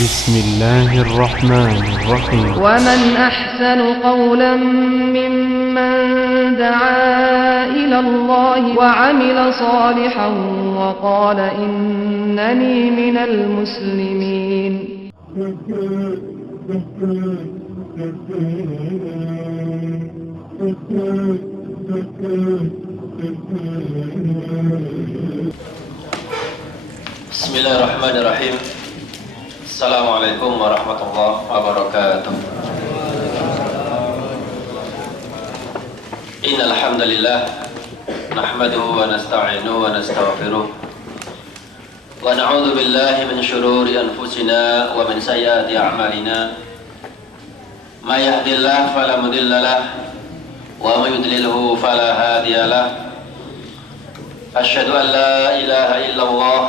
بسم الله الرحمن الرحيم ومن أحسن قولا ممن دعا إلى الله وعمل صالحا وقال إنني من المسلمين. Bismillahirrahmanirrahim. Assalamualaikum warahmatullahi wabarakatuh. Innal hamdalillah nahmaduhu wa nasta'inuhu wa nastaghfiruh wa na'udzu billahi min shururi anfusina wa min sayyiati a'malina. May yahdihillahu fala mudilla lahu wa may yudlilhu fala hadiya lahu. Asyhadu an la ilaha illallah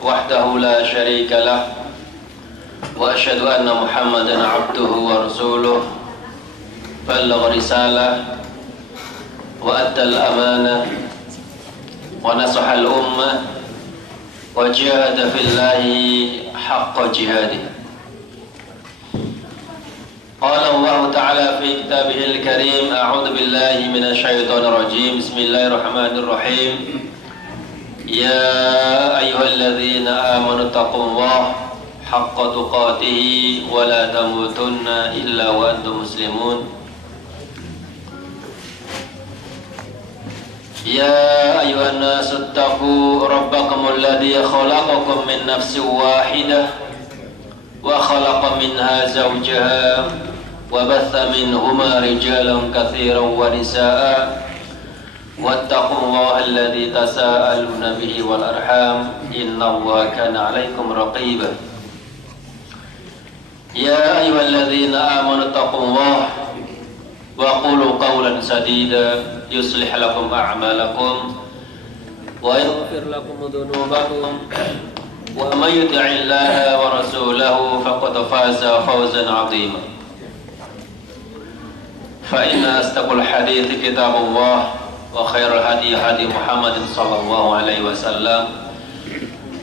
wahdahu la syarika lah wa asyhadu anna Muhammadan abduhu wa rasuluh ballagha risalah wa addal amanah wa nasaha al ummah wa jahada fillahi haqqa jihadih. Qala Allah ta'ala fi kitabihil karim, a'udzu billahi minasy syaithanir rajim. Bismillahirrahmanirrahim. Ya ayyuhalladzina amanu taqullaha haqqa tuqatih wa la tamutunna illa wa antum muslimun. Ya ayyuhan nasu taqu rabbakumul ladzi khalaqakum min nafsin wahidah wa khalaqa minha zawjaha wa batha minhuma rijalan katsiran wa nisaa'a wattaqullaha alladzi tasaaluna bihi wal arham innallaha kana 'alaikum raqiba. Ya ayyuhalladzina amanu taqullaha wa qulu qawlan sadida yuslih lakum a'malakum wa yaghfir lakum dhunubakum wa may yuti'illaha wa rasulahu faqad faza fawzan 'azima. Fa inna asdaqal hadithi kitabullah wa khairul hadi hadi Muhammadin sallallahu alaihi wasallam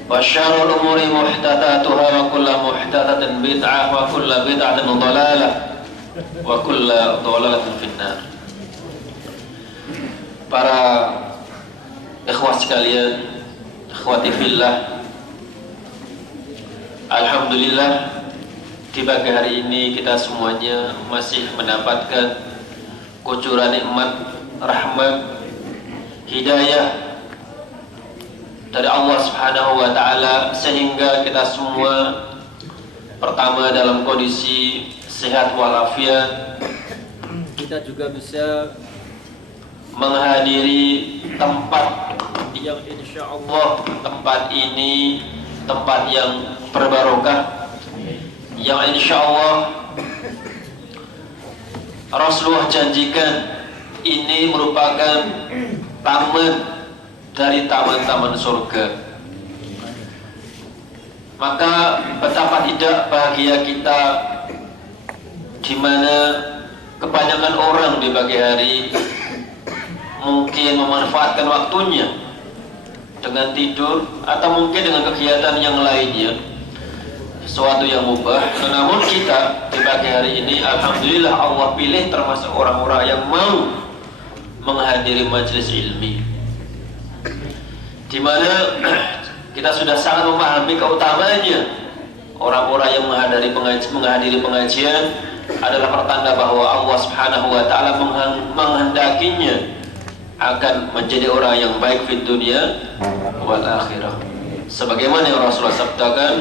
wa syarrul umuri muhdatsatuha wa kullu muhdatsatin bid'ah wa kullu bid'atin dhalalah wa kullu dhalalatin finnar. Para ikhwah sekalian, ikhwati fillah, alhamdulillah di pagi hari ini kita semuanya masih mendapatkan kucuran nikmat, rahmat, hidayah dari Allah Subhanahu wa taala sehingga kita semua pertama dalam kondisi sehat walafiat, kita juga bisa menghadiri tempat yang insyaallah tempat ini tempat yang berbarokah, yang insyaallah Rasulullah janjikan ini merupakan taman dari taman-taman surga. Maka betapa tidak bahagia kita di mana kebanyakan orang di pagi hari mungkin memanfaatkan waktunya dengan tidur atau mungkin dengan kegiatan yang lainnya, sesuatu yang mubah. Namun kita di pagi hari ini alhamdulillah Allah pilih termasuk orang-orang yang mau menghadiri majelis ilmi, di mana kita sudah sangat memahami keutamanya. Orang-orang yang menghadiri pengajian adalah pertanda bahwa Allah Subhanahu wa taala menghendakinya akan menjadi orang yang baik di dunia wal akhirah. Sebagaimana yang Rasulullah sabdakan,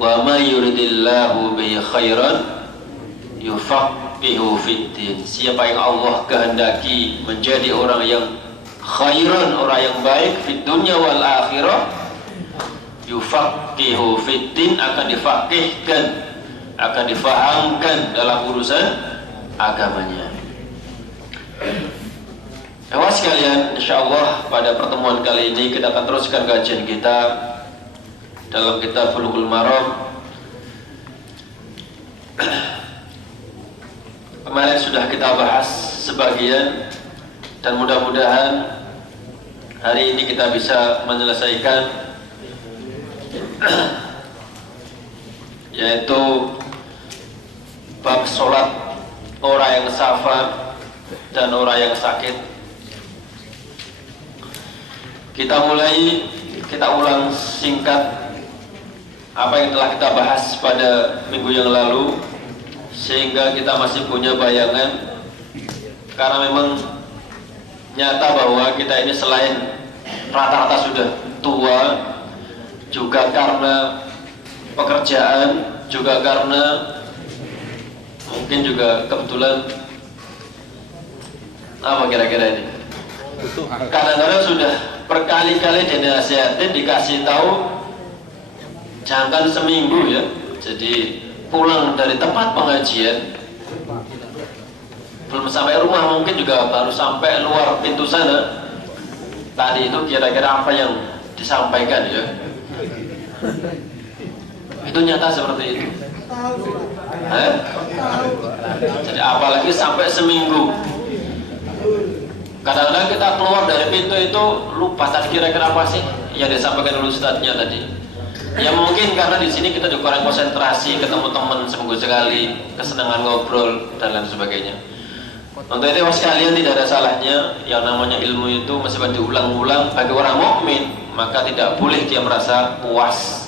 wa may yuridillahu bihi khairan yufaqihu fiddin. Siapa yang Allah kehendaki menjadi orang yang khairan, orang yang baik di dunia wal akhirah, yufaqihu fiddin, akan difaqihkan, akan difahamkan dalam urusan agamanya. Awas sekalian, insyaallah pada pertemuan kali ini kita akan teruskan kajian kita dalam kitab Bulughul Maram. Kemarin sudah kita bahas sebagian dan mudah-mudahan hari ini kita bisa menyelesaikan yaitu bab sholat orang yang safar dan orang yang sakit. Kita ulang singkat apa yang telah kita bahas pada minggu yang lalu, sehingga kita masih punya bayangan, karena memang nyata bahwa kita ini selain rata-rata sudah tua, juga karena pekerjaan, juga karena mungkin juga kebetulan apa kira-kira ini, kadang-kadang sudah berkali-kali dinasihatin, dikasih tahu jangan seminggu ya, jadi pulang dari tempat pengajian belum sampai rumah, mungkin juga baru sampai luar pintu sana, tadi itu kira-kira apa yang disampaikan ya, itu nyata seperti itu. Jadi apalagi sampai seminggu, kadang-kadang kita keluar dari pintu itu lupa tadi kira-kira apa sih yang disampaikan oleh ustadznya tadi. Ya mungkin karena di sini kita juga kurang konsentrasi, ketemu teman seminggu sekali, kesenangan ngobrol dan lain sebagainya. Untuk itu sekalian, tidak ada salahnya yang namanya ilmu itu meskipun diulang-ulang bagi orang mukmin, maka tidak boleh dia merasa puas,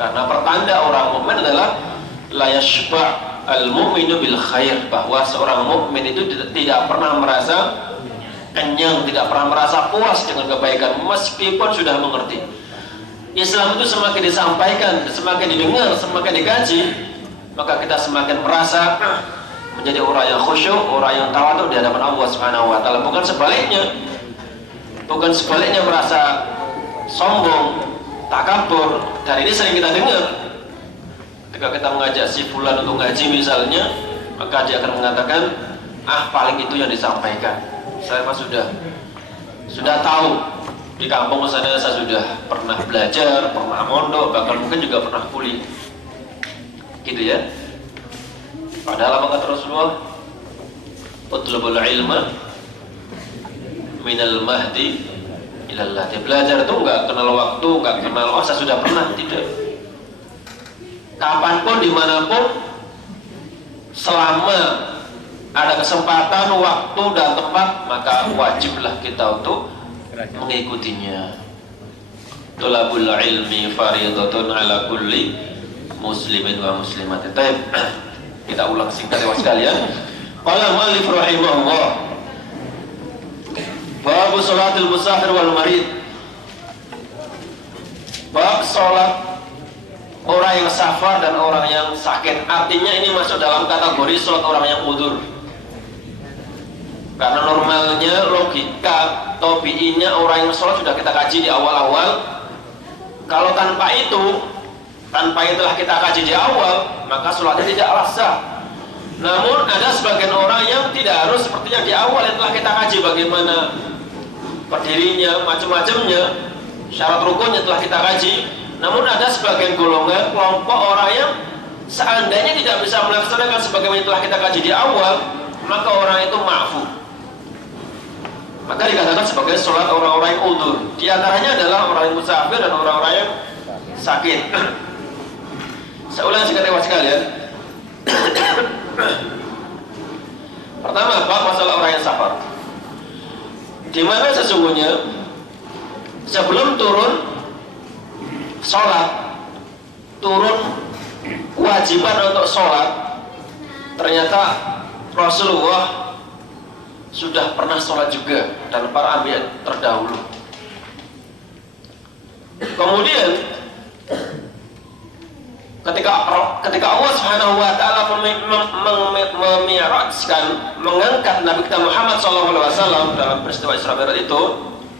karena pertanda orang mukmin adalah la yashba' al-mu'minu bil khair, bahwa seorang mukmin itu tidak pernah merasa kenyang, tidak pernah merasa puas dengan kebaikan meskipun sudah mengerti. Islam itu semakin disampaikan, semakin didengar, semakin dikaji, maka kita semakin merasa menjadi orang yang khusyuk, orang yang tawadhu di hadapan Allah Subhanahu wa taala. Bukan sebaliknya merasa sombong, takabur. Dan ini sering kita dengar. Ketika kita mengajak si fulan untuk ngaji misalnya, maka dia akan mengatakan, paling itu yang disampaikan. Saya mah sudah tahu. Di kampung sana saya sudah pernah belajar, pernah mondok, bahkan mungkin juga pernah kuliah. Gitu ya. Padahal apa kata Rasulullah? Utlubul ilma minal mahdi ilal lahdi. Belajar itu enggak kenal waktu, enggak kenal saya sudah pernah, tidak. Kapanpun, dimanapun, selama ada kesempatan, waktu dan tempat, maka wajiblah kita untuk mengikutinya. Thalabul ilmi fariidatun ala kulli muslimin wa muslimatin. Kita ulang singkat ya sekalian. Qala mu'allif rahimahullah, bab salatil musafir wal marid. Bab salat orang yang safar dan orang yang sakit. Artinya ini masuk dalam kategori salat orang yang udzur. Karena normalnya, logika, tabi'inya orang yang sholat sudah kita kaji di awal-awal. Kalau tanpa itu telah kita kaji di awal, maka sholatnya tidak sah. Namun ada sebagian orang yang tidak harus seperti yang di awal yang telah kita kaji, bagaimana berdirinya, macam-macamnya, syarat rukunnya telah kita kaji. Namun ada sebagian golongan, kelompok orang yang seandainya tidak bisa melaksanakan sebagaimana telah kita kaji di awal, maka orang itu ma'fu, maka dikatakan sebagai sholat orang-orang yang udzur. Di antaranya adalah orang yang musafir dan orang-orang yang sakit. Saya ulang singkat sekalian. Pertama, bab masalah orang yang safar, di mana sesungguhnya sebelum turun sholat, turun kewajiban untuk sholat, ternyata Rasulullah sudah pernah sholat juga dan para anbiya terdahulu. Kemudian ketika Allah Subhanahu wa taala memi'rajkan, mengangkat Nabi kita Muhammad SAW dalam peristiwa Isra Mi'raj itu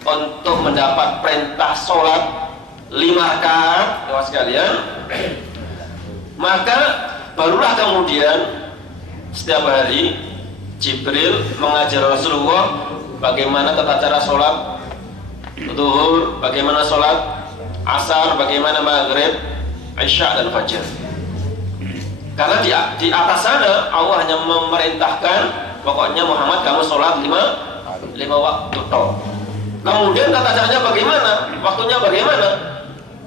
untuk mendapat perintah sholat 5 rakaat, ya sekalian, maka barulah kemudian setiap hari Jibril mengajar Rasulullah bagaimana tata cara sholat zuhur, bagaimana sholat asar, bagaimana maghrib, isya dan fajar. Karena di atas sana Allah hanya memerintahkan, pokoknya Muhammad kamu sholat 5 waktu toh. Kemudian tata caranya bagaimana, waktunya bagaimana,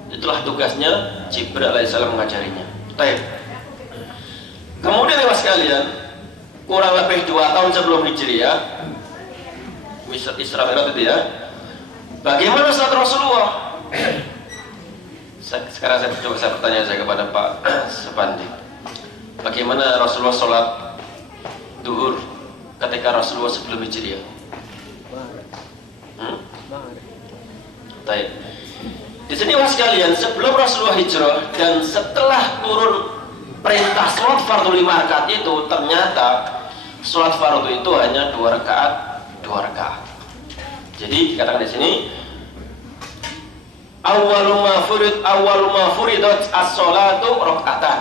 itulah tugasnya Jibril alaihissalam mengajarinya. Baik. Kemudian ya sekalian, kurang lebih 2 tahun sebelum Hijriah, Isra Mi'raj itu ya. Bagaimana salat Rasulullah? Sekarang saya coba bertanya saya kepada Pak Sepandi. Bagaimana Rasulullah sholat duhur ketika Rasulullah sebelum Hijriah? Baik. Di sini was sekalian, sebelum Rasulullah hijrah dan setelah turun perintah sholat fardu 5 rakaat itu, ternyata sholat fardu itu hanya 2 rakaat. Jadi dikatakan di sini, awwalu ma furidat as-sholatu raka'atan.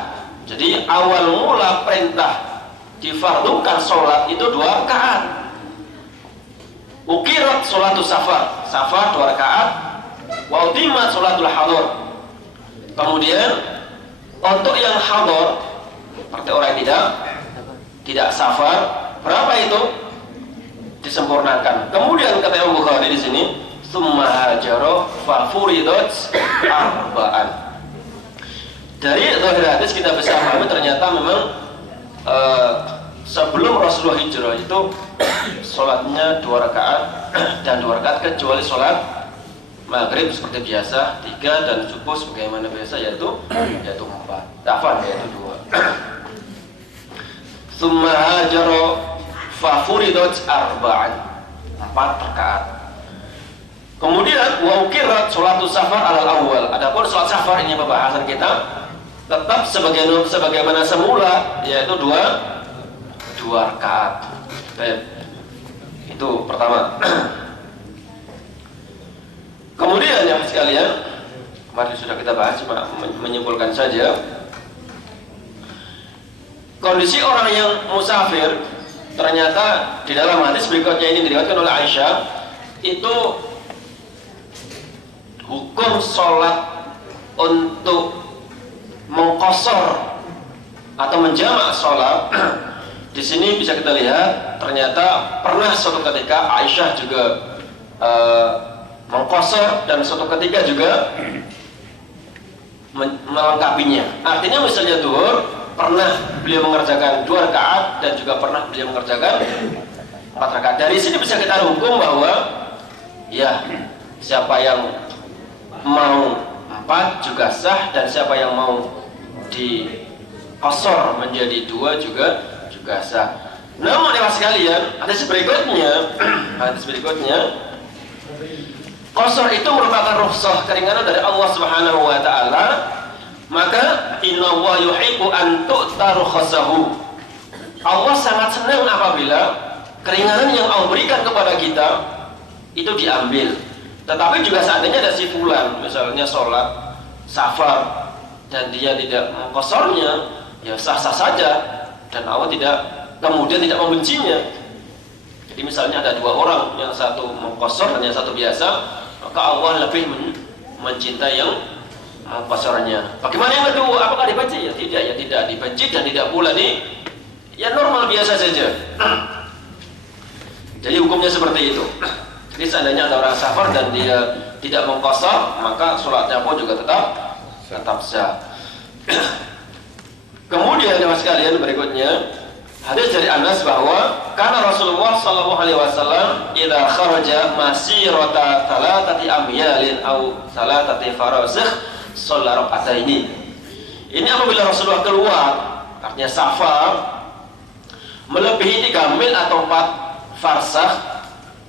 Jadi awal mula perintah difardukan sholat itu 2 rakaat. Ukirat sholatu safar 2 rakaat. Wa utimat sholatul hadar. Kemudian untuk yang hadar, seperti orang yang tidak safar, berapa itu? Disempurnakan. Kemudian kata Imam Bukhari di sini, summa hajara fa furidat arba'an. Dari zahir hadis kita bisa pahami ternyata memang sebelum Rasulullah hijrah itu sholatnya 2 rakaat dan 2 rakaat kecuali sholat maghrib seperti biasa 3 dan subuh sebagaimana biasa yaitu 4. Tafan yaitu 2. Summa hajara fa furidat arba'an, 4 rakaat. Kemudian wa ukirat sholatus safar alal awal. Adapun sholat safar ini pembahasan kita tetap sebagaimana semula yaitu 2 rakaat. Itu pertama. Kemudian ya sekalian, kemarin sudah kita bahas, cuma menyimpulkan saja. Kondisi orang yang musafir, ternyata di dalam hadis berikutnya ini diriwayatkan oleh Aisyah, itu hukum sholat untuk mengqasar atau menjamak sholat. Di sini bisa kita lihat, ternyata pernah suatu ketika Aisyah juga mengqasar dan suatu ketika juga melengkapinya. Artinya misalnya zuhur pernah beliau mengerjakan 2 rakaat dan juga pernah beliau mengerjakan 4 rakaat. Dari sini bisa kita hukum bahwa ya siapa yang mau 4 juga sah dan siapa yang mau diqasar menjadi 2 juga sah. Namun ya sekalian, hadis berikutnya qasar itu merupakan rukhsah, keringanan dari Allah Subhanahu wa taala. Maka innallaha yuhibbu an tu'ta rukhasahu. Allah sangat senang apabila keringanan yang Allah berikan kepada kita itu diambil. Tetapi juga seandainya ada si fulan misalnya sholat safar dan dia tidak mengqasarnya, ya sah-sah saja dan Allah kemudian tidak membencinya. Jadi misalnya ada 2 orang, yang satu mengqasar dan yang satu biasa, maka Allah lebih mencintai yang mengqasarnya. Bagaimana yang kedua? Apakah dibenci? Ya tidak dibenci dan tidak pula ya normal biasa saja. Jadi hukumnya seperti itu. Jadi seandainya ada orang safar dan dia tidak mengqasar, maka sholatnya pun juga tetap sah. Kemudian teman sekalian berikutnya, hadis dari Anas bahwa karena Rasulullah sallallahu alaihi wasallam idza kharaja masirata thalathati amyalin aw thalathati farasikh shalla rak'ataini. Ini apabila Rasulullah keluar, artinya safar melebihi 3 mil atau 4 farsakh.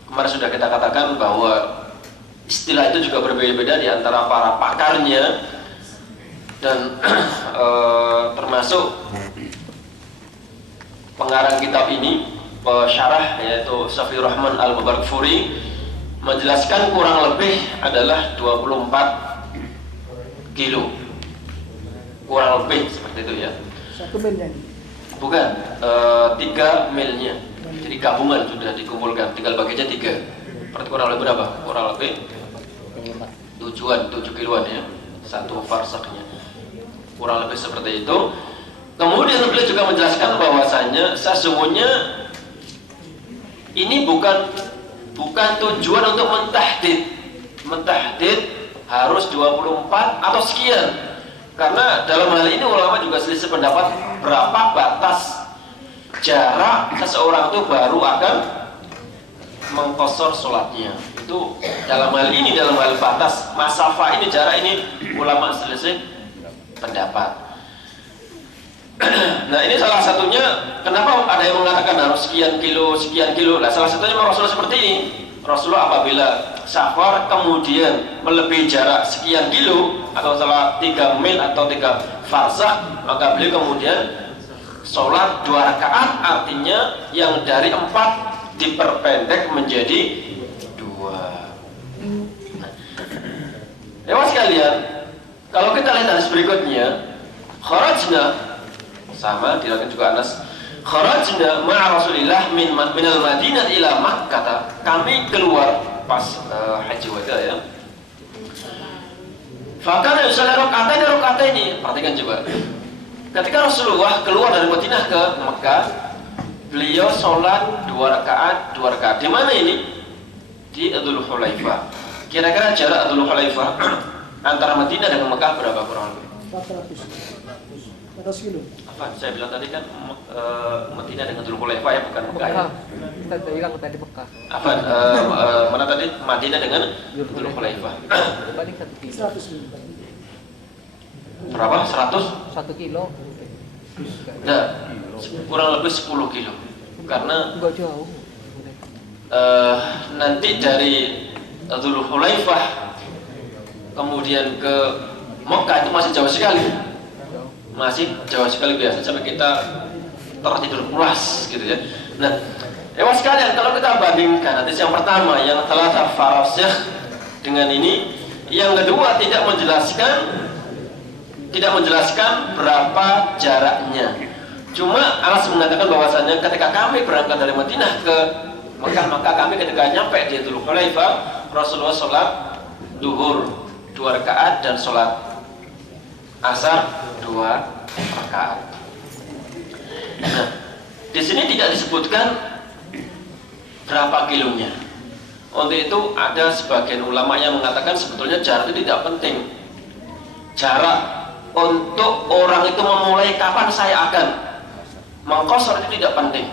Kemarin sudah kita katakan bahwa istilah itu juga berbeda-beda di antara para pakarnya dan termasuk pengarang kitab ini, pensyarah yaitu Safiur Rahman Al-Mubarakfuri menjelaskan kurang lebih adalah 24 kilo, kurang lebih seperti itu ya. 1 milnya? Bukan, 3 milnya. Jadi gabungan sudah dikumpulkan, tinggal baginya 3. Berarti kurang lebih berapa? Kurang lebih 7 kiloan ya, 1 farsakhnya. Kurang lebih seperti itu. Kemudian beliau juga menjelaskan bahwasanya sesungguhnya ini bukan tujuan untuk mentahdid harus 24 atau sekian. Karena dalam hal ini ulama juga selisih pendapat berapa batas jarak seseorang itu baru akan mengqashar sholatnya. Itu dalam hal ini, dalam hal batas masafah ini, jarak ini ulama selisih pendapat. Nah ini salah satunya kenapa ada yang mengatakan harus sekian kilo. Nah salah satunya Rasulullah seperti ini. Rasulullah apabila safar kemudian melebihi jarak sekian kilo atau salah 3 mil atau 3 farzah, maka beliau kemudian sholat 2 rakaat, artinya yang dari 4 diperpendek menjadi 2. Nah, sekalian, kalau kita lihat hadis berikutnya, kharajna, sama diriwayatkan juga Anas, kharajna ma'a Rasulillah minal Madinah ila Makkah. Kami keluar pas haji wada ya. Fakana yusalli raka'ataini. Perhatikan coba. Ketika Rasulullah keluar dari Madinah ke Mekah, beliau sholat 2 rakaat. Di mana ini? Di Dzul Hulaifah. Kira-kira jarak Dzul Hulaifah antara Madinah dengan Mekah berapa kurang lebih? 400 kilo. Apa? Saya bilang tadi kan Madinah dengan Dzul Hulaifah ya, bukan Mekah ya. Kita bilang tadi Mekah. Apa? Mana tadi? Madinah dengan Dzul Hulaifah. Paling 1 kilo. 100 kilo. Berapa? 100? 1 kilo. Enggak, kurang lebih 10 kilo. Karena Enggak jauh. nanti dari Dzul Hulaifah kemudian ke Mekah itu masih jauh sekali. Masih jauh sekali, biasa sampai kita tertidur pulas gitu ya. Nah, sekalian, kalau kita bandingkan hadis yang pertama yang telah farasih dengan ini, yang kedua tidak menjelaskan berapa jaraknya. Cuma Anas mengatakan bahwasanya ketika kami berangkat dari Madinah ke Mekah, maka kami ketika nyampe di Dzul Hulaifah, Rasulullah sholat duhur 2 rakaat dan sholat asar 2 rakaat. Nah, di sini tidak disebutkan berapa kilonya. Untuk itu ada sebagian ulama yang mengatakan sebetulnya jarak itu tidak penting. Jarak untuk orang itu memulai kapan saya akan mengqashar itu tidak penting.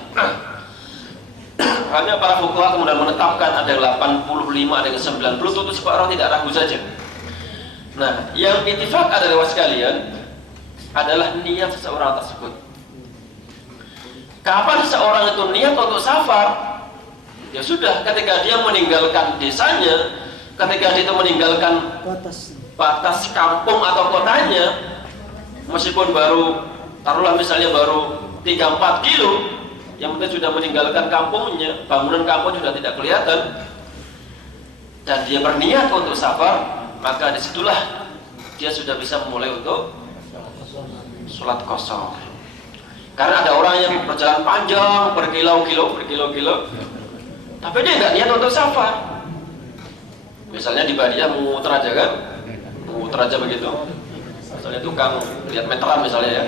Karena para fuqaha kemudian menetapkan ada 85, ada yang 90, itu supaya orang tidak ragu saja. Nah, yang ittifaq adalah sekalian adalah niat seseorang tersebut. Kapan seseorang itu niat untuk safar? Ya sudah, ketika dia meninggalkan desanya, ketika dia itu meninggalkan batas kampung atau kotanya, meskipun baru, taruhlah misalnya baru 3-4 kilo, yang penting sudah meninggalkan kampungnya, bangunan kampung sudah tidak kelihatan, dan dia berniat untuk safar, maka disitulah dia sudah bisa mulai untuk sholat qashar. Karena ada orang yang berjalan panjang berkilo-kilo, tapi dia nggak niat untuk safar. Misalnya di Badia muter aja kan, muter aja begitu. Misalnya tukang lihat meteran misalnya ya,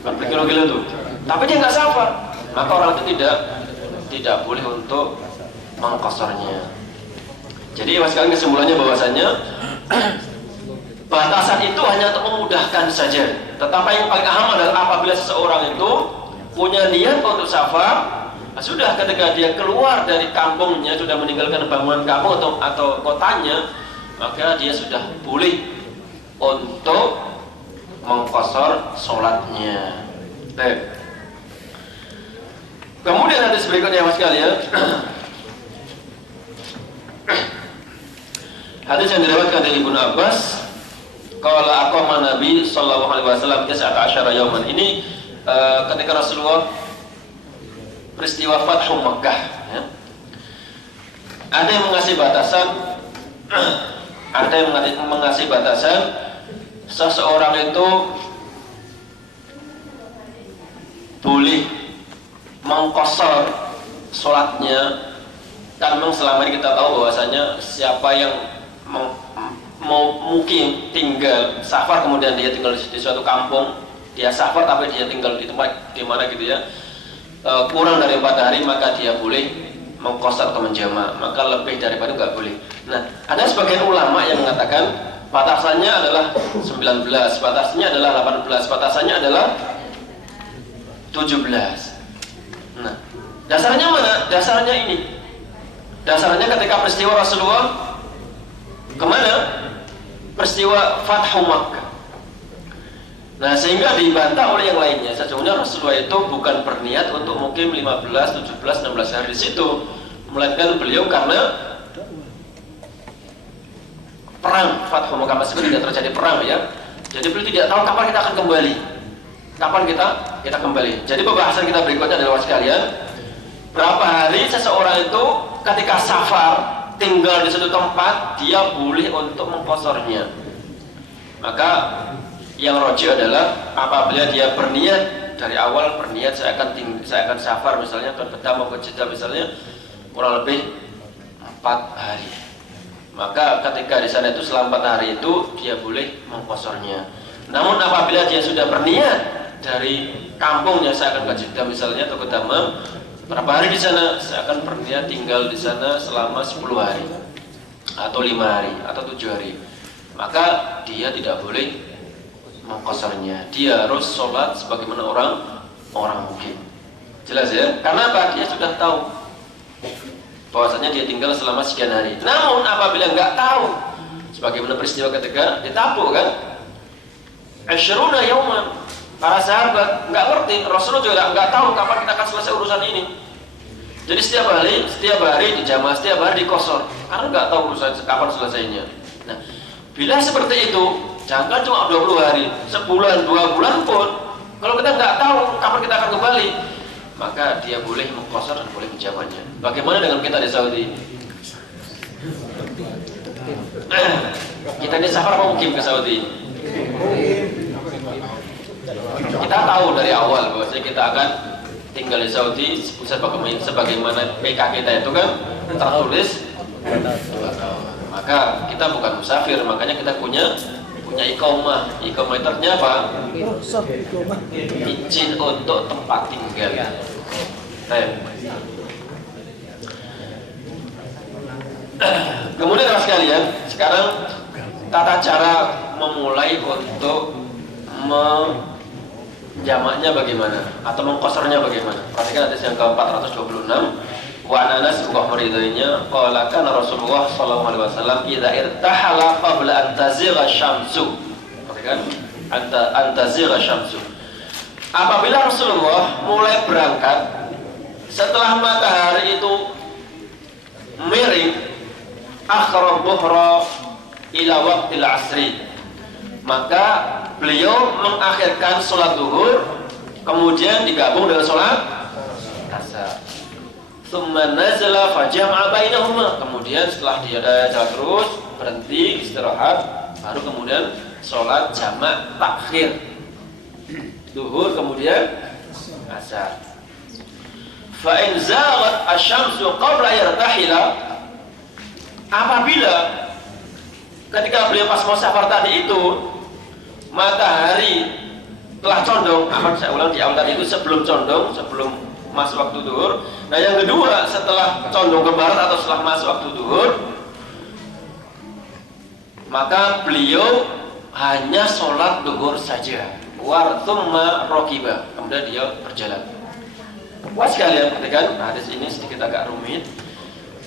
berkilo-kilo tuh, tapi dia nggak safar, maka orang itu tidak boleh untuk mengqasharnya. Jadi sekalian kesimpulannya bahwasanya batasan itu hanya untuk memudahkan saja. Tetapi yang paling aham adalah apabila seseorang itu punya niat untuk safar, sudah ketika dia keluar dari kampungnya, sudah meninggalkan bangunan kampung atau kotanya, maka dia sudah boleh untuk mengqashar sholatnya. Baik. Kemudian hadis berikutnya mas sekalian. Hadis yang diriwayatkan dari Ibnu Abbas, qala aqama Nabi sallallahu alaihi wasallam 19 yauman. Ini ketika Rasulullah peristiwa Fathu Makkah ya. Ada yang mengasih batasan seseorang itu boleh mengqashar sholatnya. Kan memang selama ini kita tahu bahwasanya siapa yang mau mukim tinggal safar, kemudian dia tinggal di suatu kampung, dia safar tapi dia tinggal di tempat di mana gitu ya, kurang dari 4 hari, maka dia boleh mengqashar atau menjama, maka lebih daripada nggak boleh. Nah, ada sebagian ulama yang mengatakan batasannya adalah 19, batasannya adalah 18, batasannya adalah 17. Nah, dasarnya mana? Dasarnya ini. Dasarnya ketika peristiwa Rasulullah kemana? Peristiwa Fathu Makkah. Nah, sehingga dibantah oleh yang lainnya. Sesungguhnya Rasulullah itu bukan berniat untuk mukim 15, 17, 16 hari di situ, melainkan beliau karena perang Fathu Makkah, meskipun tidak terjadi perang ya. Jadi beliau tidak tahu kapan kita akan kembali. Kapan kita kembali. Jadi pembahasan kita berikutnya adalah sekalian, berapa hari seseorang itu ketika safar tinggal di suatu tempat dia boleh untuk mengkosornya. Maka yang rajih adalah apabila dia berniat dari awal, berniat saya akan safar misalnya ke Jeddah mau ke Jeddah misalnya kurang lebih 4 hari, maka ketika di sana itu selama 4 hari itu dia boleh mengkosornya. Namun apabila dia sudah berniat dari kampungnya saya akan ke Jeddah misalnya atau ke Dammam, berapa hari di sana saya akan berniat tinggal di sana selama 10 hari atau 5 hari atau 7 hari, maka dia tidak boleh mengkosornya. Dia harus sholat sebagaimana orang mukim. Jelas ya? Karena apa? Dia sudah tahu bahwasanya dia tinggal selama sekian hari. Namun apabila nggak tahu, sebagaimana peristiwa ketika di Tabuk kan, Asyruna yauman, para sahabat nggak ngerti, Rasulullah juga nggak tahu kapan kita akan selesai urusan ini. Jadi setiap hari dijamah, setiap hari dikosor, karena nggak tahu urusan kapan selesainya. Nah, bila seperti itu, jangan cuma 20 hari, sebulan, 2 bulan pun, kalau kita nggak tahu kapan kita akan kembali, maka dia boleh mengkosor dan boleh menjamahnya. Bagaimana dengan kita di Saudi? Kita ini safar apa mukim ke Saudi? Kita tahu dari awal bahwasanya kita akan tinggal di Saudi sebagaimana PK kita itu kan tertulis 2 tahun. Maka kita bukan musafir, makanya kita punya iqamah. Iqamah itu artinya apa? Izin untuk tempat tinggal. Kemudian sekalian, sekarang tata cara memulai untuk menjamaknya bagaimana atau mengkosornya bagaimana. Perhatikan hadis yang ke-426. Wa Anas juga meridainya qala kana Rasulullah sallallahu alaihi wasallam idza irtahala qabla an tazigha syamsu. Perhatikan an tazigha syamsu. Apabila Rasulullah mulai berangkat setelah matahari itu miring, akhara dhuhra ila waqtil asri, maka beliau mengakhirkan sholat zuhur kemudian digabung dengan sholat asar. Tsumma nazala fajama'a bainahuma, kemudian setelah dia jalan terus berhenti istirahat, baru kemudian sholat jamak takhir zuhur kemudian asar. Fa in zaghat asy-syamsu qabla yartahila, apabila ketika beliau pas mau safar tadi itu matahari telah condong, saya ulang di awal tadi itu sebelum condong, sebelum masuk waktu duhur. Nah yang kedua setelah condong ke barat atau setelah masuk waktu duhur, maka beliau hanya sholat duhur saja. War thumma rokiba, kemudian dia berjalan. Buat sekalian perhatikan hadis ini sedikit agak rumit.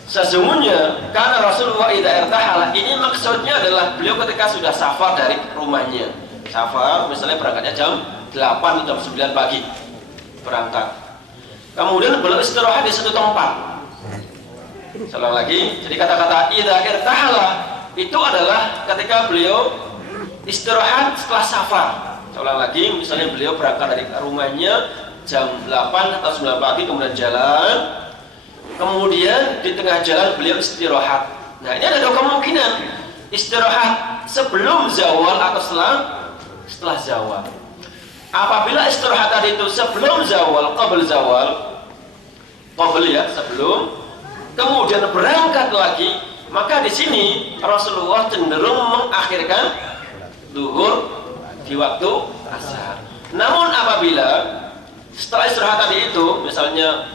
Sesungguhnya karena Rasulullah idza irtahala, ini maksudnya adalah beliau ketika sudah safar dari rumahnya. Safar misalnya berangkatnya jam 8 atau jam 9 pagi berangkat. Kemudian beliau istirahat di satu tempat. Salah lagi, jadi kata-kata idza irtahala itu adalah ketika beliau istirahat setelah safar. Salah lagi, misalnya beliau berangkat dari rumahnya jam 8 atau 9 pagi kemudian jalan. Kemudian di tengah jalan beliau istirahat. Nah, ini ada 2 kemungkinan. Istirahat sebelum zawal atau setelah zawal. Apabila istirahat tadi itu sebelum zawal, sebelum, kemudian berangkat lagi, maka di sini Rasulullah cenderung mengakhirkan zuhur di waktu asar. Namun apabila setelah istirahat tadi itu, misalnya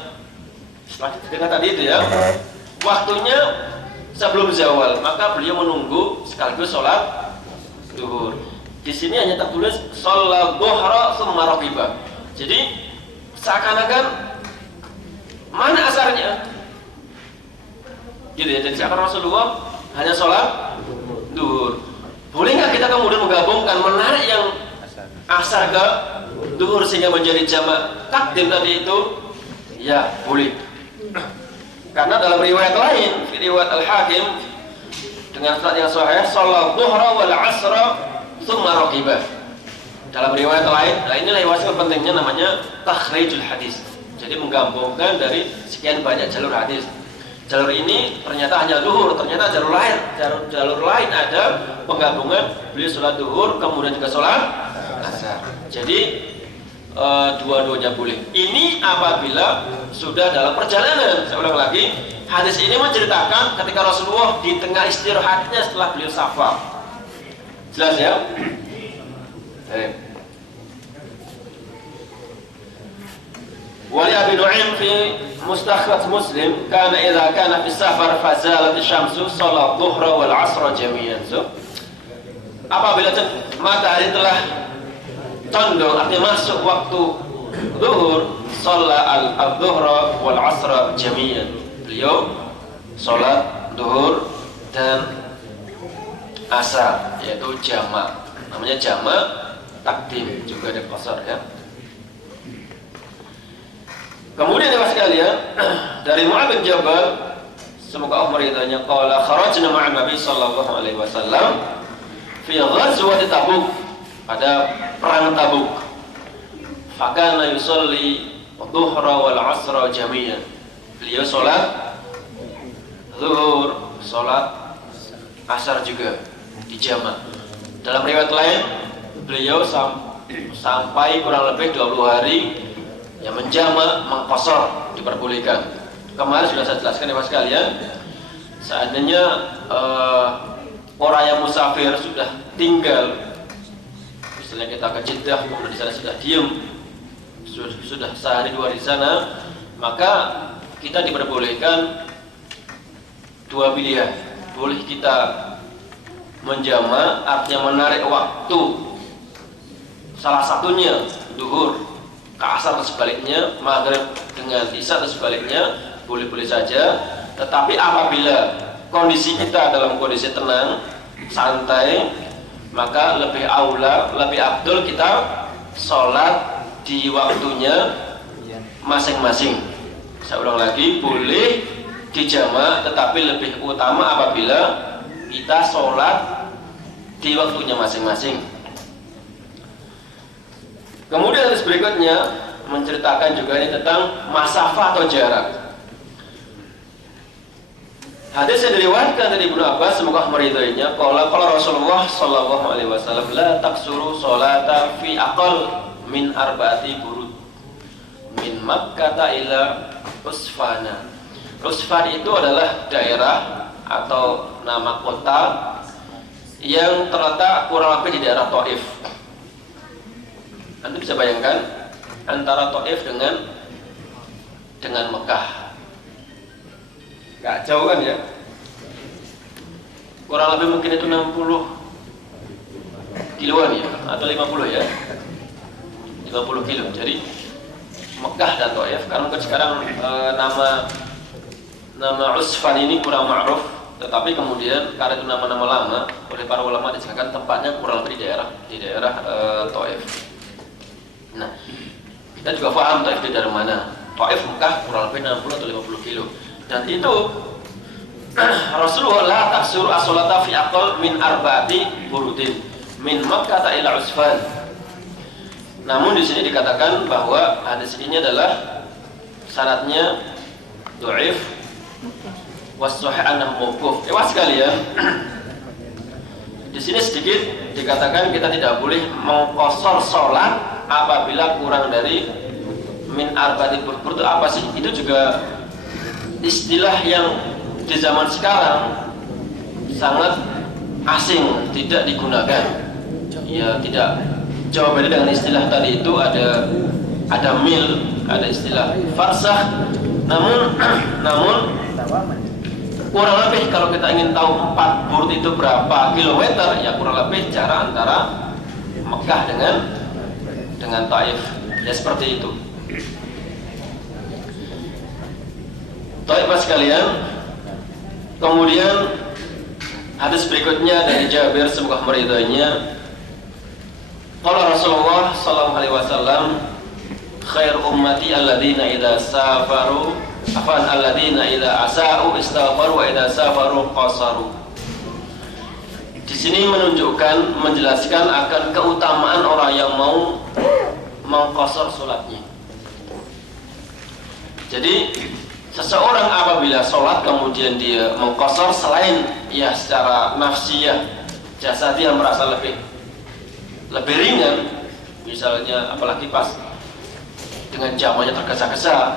setelah istirahat tadi itu ya, waktunya sebelum zawal, maka beliau menunggu sekaligus sholat duhur. Di sini hanya tertulis sholat dhuhra tsumma raqiba. Jadi seakan-akan mana asarnya? Gitu ya. Jadi seakan Rasulullah hanya sholat duhur. Boleh nggak kita kemudian menggabungkan menarik yang asar ke duhur sehingga menjadi jamak takdim tadi itu? Ya boleh. Karena dalam riwayat lain, riwayat Al-Hakim dengan sanad yang sahih, sholat dhuhra wal asra tsumma raqiba. Dalam riwayat lain, nah inilah yang pentingnya namanya takhrijul hadis. Jadi menggabungkan dari sekian banyak jalur hadis. Jalur ini ternyata hanya duhur, ternyata jalur lain ada penggabungan beliau sholat duhur kemudian juga sholat asar. Jadi dua-duanya boleh. Ini apabila sudah dalam perjalanan. Saya ulang lagi, hadis ini menceritakan ketika Rasulullah di tengah istirahatnya setelah beliau safar. Jelas ya? Wali Abi Nu'aim fi mustakhraj Muslim kana idza kana fi safar fazalat asy-syamsu shalat dhuhra wal 'asra jami'an. Apabila matahari telah condong artinya masuk waktu zuhur, sholat al-dhuhra wal 'asra jami'an. Beliau sholat zuhur dan asar yaitu jamak. Namanya jamak takdim juga ada qasar ya. Kemudian ya sekalian, dari Mu'adz bin Jabal semoga Allah meridainya, qala kharajna ma'an Nabi sallallahu alaihi wasallam fi ghazwati Tabuk, pada perang Tabuk. Fakana yusolli dhuhra wal 'asra jami'an. Beliau sholat zuhur, sholat asar juga dijamak. Dalam riwayat lain beliau sampai kurang lebih 20 hari yang menjamak, mengqasar, diperbolehkan. Kemarin sudah saya jelaskan ya Mas sekalian, seandainya orang yang musafir sudah tinggal, misalnya kita ke Jeddah, kemudian di sana sudah diem, sudah sehari dua di sana, maka kita diperbolehkan dua pilihan. Boleh kita menjamak, artinya menarik waktu, salah satunya duhur ke asar atau sebaliknya, maghrib dengan isya atau sebaliknya, boleh-boleh saja. Tetapi apabila kondisi kita dalam kondisi tenang, santai, maka lebih aula, lebih abdul kita sholat di waktunya masing-masing. Saya ulang lagi, boleh dijamak, tetapi lebih utama apabila kita sholat di waktunya masing-masing. Kemudian hadis berikutnya menceritakan juga ini tentang masafah atau jarak. Hadis yang diriwayatkan dari Ibnu Abbas semoga meridainya, qala Rasulullah sallallahu alaihi wasallam, la taksuru sholata fi aqal min arba'ati burud min Makkah ila Usfana. Usfan itu adalah daerah atau nama kota yang terletak kurang lebih di daerah Taif. Anda bisa bayangkan antara Taif dengan Mekah, gak jauh kan ya? Kurang lebih mungkin itu 60 kiloan ya, atau 50 ya, 50 kilo. Jadi Mekah dan Taif. Karena sekarang nama Usfan ini kurang ma'ruf, tetapi kemudian karena itu nama-nama lama oleh para ulama disebutkan tempatnya kurang lebih di daerah Taif. Nah, kita juga paham Taif itu dari mana. Taif Mekah kurang lebih 60 atau 50 kilo. Dan itu Rasulullah la taksuru as-sholata fi aqal min arba'ati burudin min Makkah ila Usfan. Namun di sini dikatakan bahwa hadis ini adalah syaratnya dhaif was-sahih annahu mauquf. Sekalian, di sini sedikit dikatakan kita tidak boleh mengqasar sholat apabila kurang dari min arba'ati burud. Itu apa sih? Itu juga istilah yang di zaman sekarang sangat asing, tidak digunakan. Ya, tidak jauh beda dengan istilah tadi itu, ada mil, ada istilah farsah. Namun kurang lebih kalau kita ingin tahu 4 burd itu berapa kilometer, ya kurang lebih jarak antara Mekah dengan Taif, ya seperti itu. Taif sekalian. Kemudian hadis berikutnya dari Jabir, semoga meridainya, qala Rasulullah sallallahu alaihi wasallam, khair ummati alladzina idza safaru alladzina idza asa'u istaghfaru wa idza safaru qasaru. Di sini menjelaskan akan keutamaan orang yang mau mengqasar salatnya. Jadi seseorang apabila sholat kemudian dia mengqasar, selain ya secara nafsiyah jasadi yang merasa lebih ringan, misalnya apalagi pas dengan jamannya tergesa-gesa,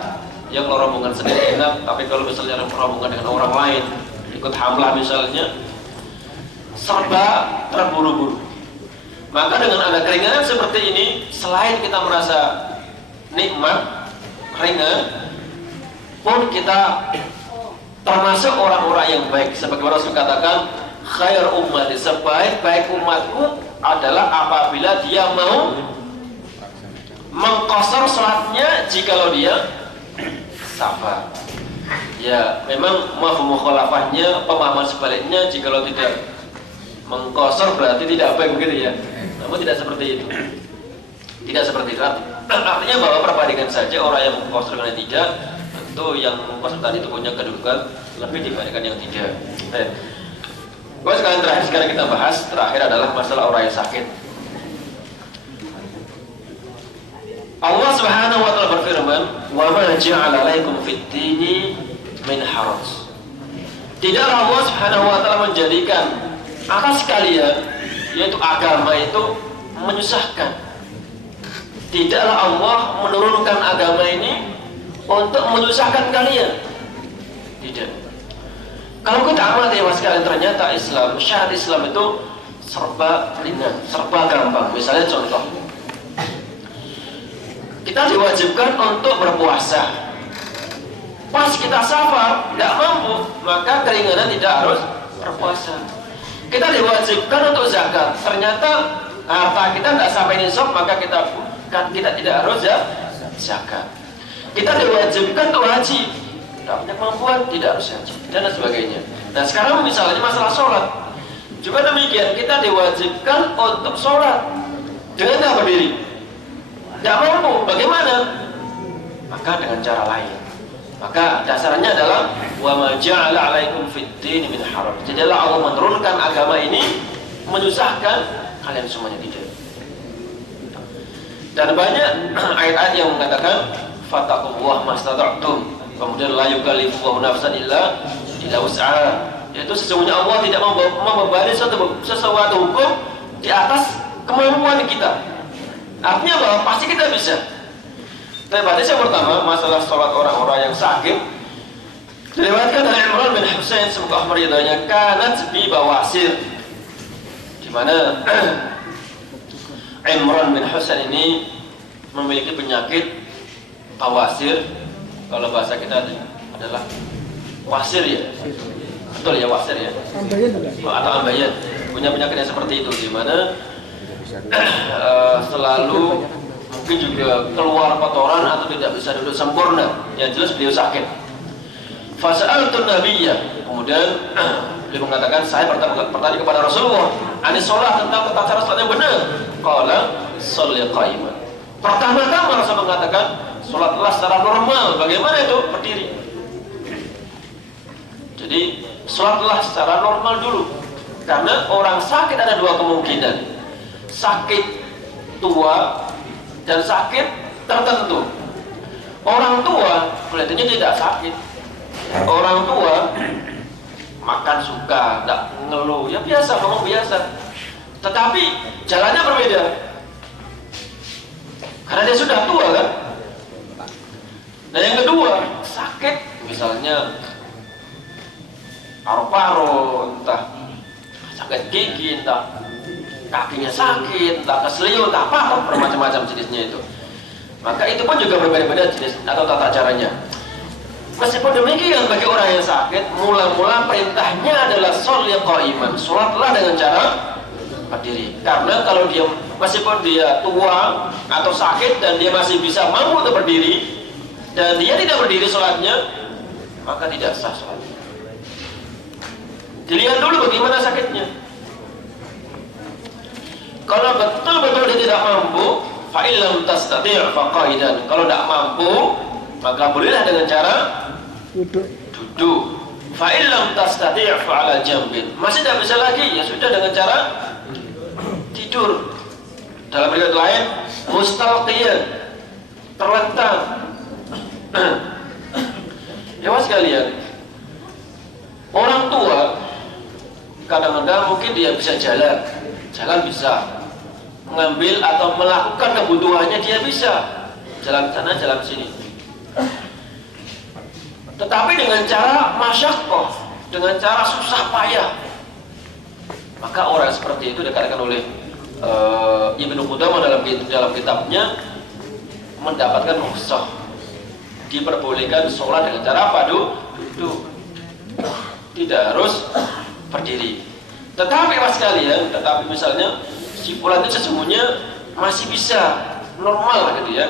ya kalau rombongan sendiri enak, tapi kalau misalnya rombongan dengan orang lain ikut hamlah misalnya, serba terburu-buru, maka dengan ada keringanan seperti ini, selain kita merasa nikmat ringan, pun kita termasuk orang-orang yang baik. Sebagaimana Rasul katakan, khair ummati, sebaik-baik umatku adalah apabila dia mau mengqasar salatnya jikalau dia safar. Ya, memang mafhum mukhalafahnya, pemahaman sebaliknya, jikalau tidak mengqasar berarti tidak baik, begitu ya. Namun tidak seperti itu. Tidak seperti itu. Artinya bahwa perbandingan saja orang yang mengqasar dengan yang tidak, tentu yang mengqasar tadi itu punya kedudukan lebih dibandingkan yang tidak. Sekalian terakhir sekarang kita bahas, terakhir adalah masalah orang yang sakit. Allah Subhanahu wa taala berfirman, "Wa ma ja'ala 'alaikum fid-dini min haraj." Tidaklah Allah Subhanahu wa taala menjadikan atas kalian, yaitu agama itu menyusahkan. Tidaklah Allah menurunkan agama ini untuk menyusahkan kalian. Tidak. Kalau kita amati ya sekalian, ternyata Islam, syariat Islam itu serba ringan, serba gampang. Misalnya contoh, kita diwajibkan untuk berpuasa. Pas kita safar, tidak mampu, maka keringanan tidak harus berpuasa. Kita diwajibkan untuk zakat. Ternyata harta kita tidak sampai nisab, maka kita tidak harus zakat. Kita diwajibkan untuk haji. Tidak punya kemampuan, tidak harus haji, dan sebagainya. Nah sekarang misalnya masalah sholat juga demikian, kita diwajibkan untuk sholat dengan tidak berdiri, tidak mampu, bagaimana? Maka dengan cara lain. Maka dasarnya adalah wa ma ja'ala 'alaikum fid-dini min haraj. Jadilah Allah menurunkan agama ini menyusahkan kalian semuanya, tidak. Dan banyak ayat-ayat yang mengatakan fattaqullaha mastata'tum. Kemudian la yukallifullahu nafsan illa wus'aha. Yaitu sesungguhnya Allah tidak membebani sesuatu hukum di atas kemampuan kita. Artinya bahwa pasti kita bisa. Tapi hadis yang pertama, masalah sholat orang-orang yang sakit, diriwayatkan dari Imran bin Husain, semoga Allah meridainya, kanat bi bawasir, di mana Imran bin Husain ini memiliki penyakit bawasir. Kalau bahasa kita adalah wasir, ya, betul ya, wasir ya, atau ambayan, punya penyakit yang seperti itu, di mana selalu mungkin juga keluar kotoran atau tidak bisa duduk sempurna. Yang jelas beliau sakit. Fasa'altun Nabiyyah, kemudian beliau mengatakan, saya bertanya kepada Rasulullah, anis sholat, tentang tata cara sholat yang benar. Qala sholli qa'iman. Pertama-tama Rasul mengatakan, sholatlah secara normal. Bagaimana itu? Berdiri. Jadi sholatlah secara normal dulu. Karena orang sakit ada dua kemungkinan, sakit tua dan sakit tertentu. Orang tua kelihatannya tidak sakit. Orang tua makan suka, tidak ngeluh, ya biasa, ngomong biasa. Tetapi jalannya berbeda. Karena dia sudah tua kan. Dan yang kedua, sakit misalnya paru-paru, entah sakit gigi, entah kakinya sakit, entah keseliu, entah apa, bermacam-macam jenisnya itu. Maka itu pun juga berbeda-beda jenis atau tata caranya. Meskipun demikian bagi orang yang sakit, mula-mula perintahnya adalah sholli qa'iman, sholatlah dengan cara berdiri. Karena kalau dia meskipun dia tua atau sakit dan dia masih bisa mampu untuk berdiri dan dia tidak berdiri sholatnya, maka tidak sah sholatnya. Dilihat dulu bagaimana sakitnya. Kalau betul-betul dia tidak mampu, fa illam tastati' fa qa'idan. Kalau tidak mampu, maka bolehlah dengan cara duduk. Fa illam tastati' fa 'ala jambin. Masih tidak bisa lagi, ya sudah dengan cara tidur. Dalam riwayat lain, mustalqiyan, terlentang. Ya mas sekalian, orang tua kadang-kadang mungkin dia bisa jalan bisa, mengambil atau melakukan kebutuhannya dia bisa, jalan sana jalan sini. Tetapi dengan cara masyaqqah, dengan cara susah payah, maka orang seperti itu dikatakan oleh Ibnu Qudamah dalam kitabnya mendapatkan rukhsah, diperbolehkan sholat dengan cara apa? Duduk, tidak harus berdiri. Tetapi mas sekalian, misalnya si fulan itu sesungguhnya masih bisa normal gitu ya,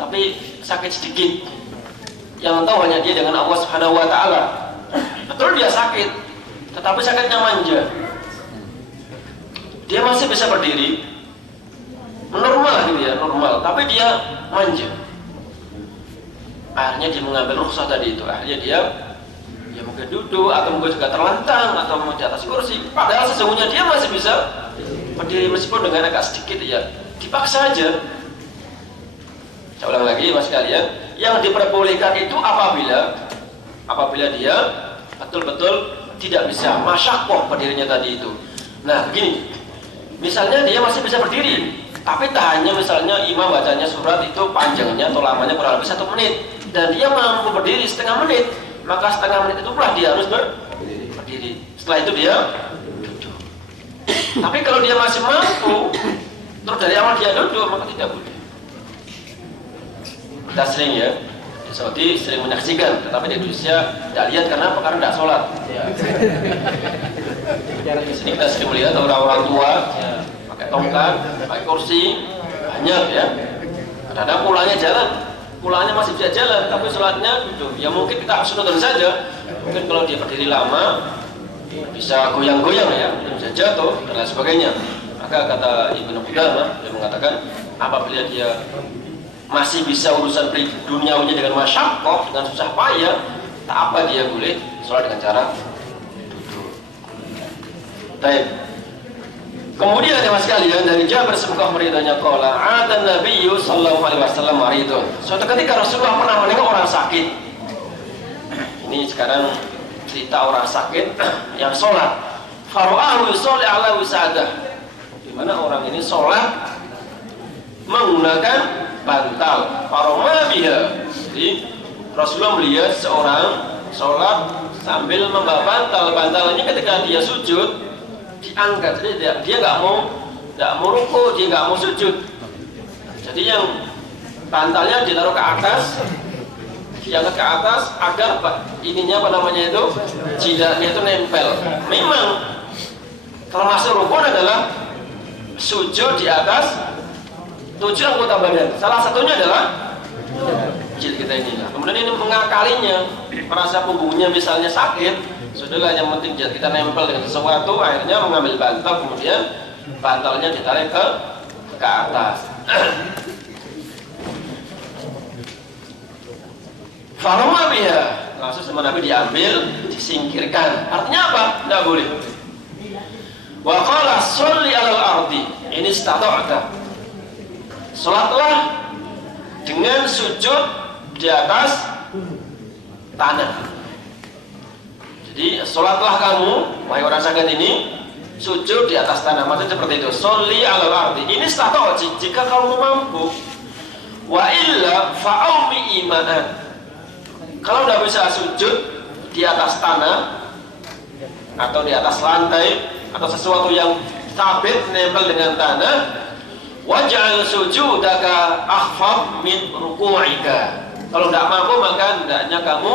tapi sakit sedikit, yang tahu hanya dia dengan Allah Subhanahu wa Ta'ala. Betul dia sakit, tetapi sakitnya manja, dia masih bisa berdiri, normal gitu ya, normal, tapi dia manja. Akhirnya dia mengambil rukhsah tadi itu, akhirnya dia ya mungkin duduk atau mungkin juga terlentang atau mungkin di atas kursi, padahal sesungguhnya dia masih bisa berdiri meskipun dengan agak sedikit ya, dipaksa aja. Saya ulang lagi mas sekalian, yang diperbolehkan itu apabila dia betul-betul tidak bisa masyaqqah berdirinya tadi itu. Nah begini, misalnya dia masih bisa berdiri, tapi tak hanya misalnya imam bacanya surat itu panjangnya atau lamanya kurang lebih 1 menit dan dia mampu berdiri setengah menit, maka setengah menit itu pula dia harus berdiri. Setelah itu dia duduk. Tapi kalau dia masih mampu, terus dari awal dia duduk, maka tidak boleh. Kita sering ya, di Saudi sering menyaksikan, tetapi di Indonesia tidak lihat. Karena apa? Karena tidak sholat. Di sini kita sering melihat orang-orang tua pakai tongkat, pakai kursi, banyak ya. Kadang-kadang pulangnya masih bisa jalan, tapi sholatnya duduk. Ya mungkin kita sunatan saja. Mungkin kalau dia berdiri lama, bisa goyang-goyang ya, bisa jatuh dan lain sebagainya. Maka kata Ibnu Qudamah, dia mengatakan apabila dia masih bisa urusan duniawinya dengan masyaqqah, dengan susah payah, tak apa dia boleh sholat dengan cara duduk. Baik. Kemudian ya mas sekalian, dari Jabir semoga meridhonya qala adan nabiyyu sallallahu alaihi wasallam maridun. Suatu ketika Rasulullah pernah menengok orang sakit. Ini sekarang cerita orang sakit yang sholat. Fara'ahu yusolli ala wisadah. Di mana orang ini sholat menggunakan bantal. Farama biha. Jadi Rasulullah melihat seorang sholat sambil membawa bantal. Bantalnya ketika dia sujud diangkat, jadi dia nggak mau ruku, dia nggak mau sujud. Jadi yang bantalnya ditaruh ke atas, diangkat ke atas agar ininya apa namanya itu, jidahnya itu nempel. Memang termasuk rukun adalah sujud di atas 7 anggota badan. Salah satunya adalah jilid kita ini. Kemudian ini mengakalinya, merasa punggungnya misalnya sakit. Sudahlah, yang penting kita nempel dengan sesuatu, akhirnya mengambil bantal, kemudian bantalnya ditarik ke atas. Farama biha, langsung sama Nabi diambil, disingkirkan. Artinya apa? Tidak boleh. Wa qala sholli 'alal ardi, ini istata'ta. Salatlah dengan sujud di atas tanah. Jadi sholatlah kamu, wahai orang sakit ini, sujud di atas tanah. Maksudnya seperti itu. Sholli 'alal ardi. Ini stato jika kamu mampu. Wa illa fa'aumi imanan. Kalau tidak bisa sujud di atas tanah atau di atas lantai atau sesuatu yang sabit nempel dengan tanah, waj'al sujudaka akhfaf min ruku'ika. Kalau tidak mampu maka hendaknya kamu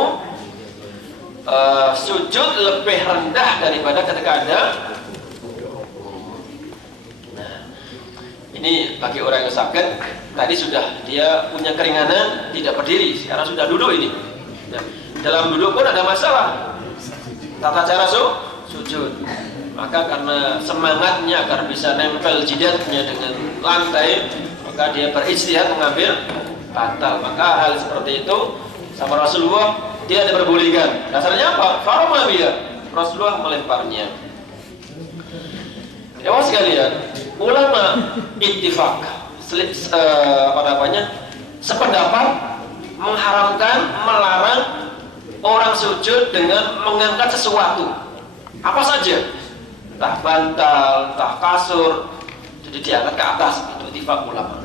sujud lebih rendah daripada ketika ada. Nah, ini bagi orang yang sakit, tadi sudah dia punya keringanan tidak berdiri, sekarang sudah duduk ini. Nah, dalam duduk pun ada masalah. Tata cara sujud. Maka karena semangatnya agar bisa nempel jidatnya dengan lantai, maka dia berijtihad mengambil bantal. Maka hal seperti itu sama Rasulullah tidak diperbolehkan. Dasarnya apa? Farma biya. Rasulullah melemparnya. Ya sekalian, ulama ittifaq sependapat mengharamkan, melarang orang sujud dengan mengangkat sesuatu apa saja, entah bantal, entah kasur, jadi diangkat ke atas. Itu ittifaq ulama.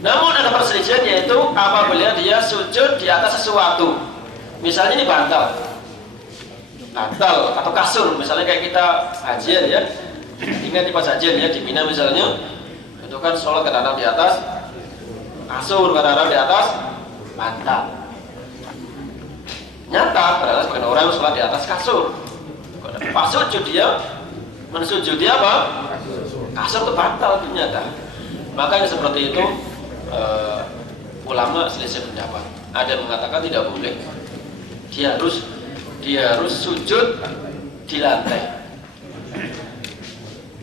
Namun ada perselisihan, yaitu apabila dia sujud di atas sesuatu, misalnya ini bantal atau kasur, misalnya kayak kita hajian ya, ingat pas hajian ya di Mina misalnya, itu kan sholat kadang-kadang di atas kasur, kadang-kadang di atas bantal. Nyata kadang-kadang sebagian orang sholat di atas kasur, pas sujud dia mensujudi apa? Kasur ke bantal, itu nyata. Maka yang seperti itu ulama selisih pendapat. Ada yang mengatakan tidak boleh, dia harus sujud di lantai.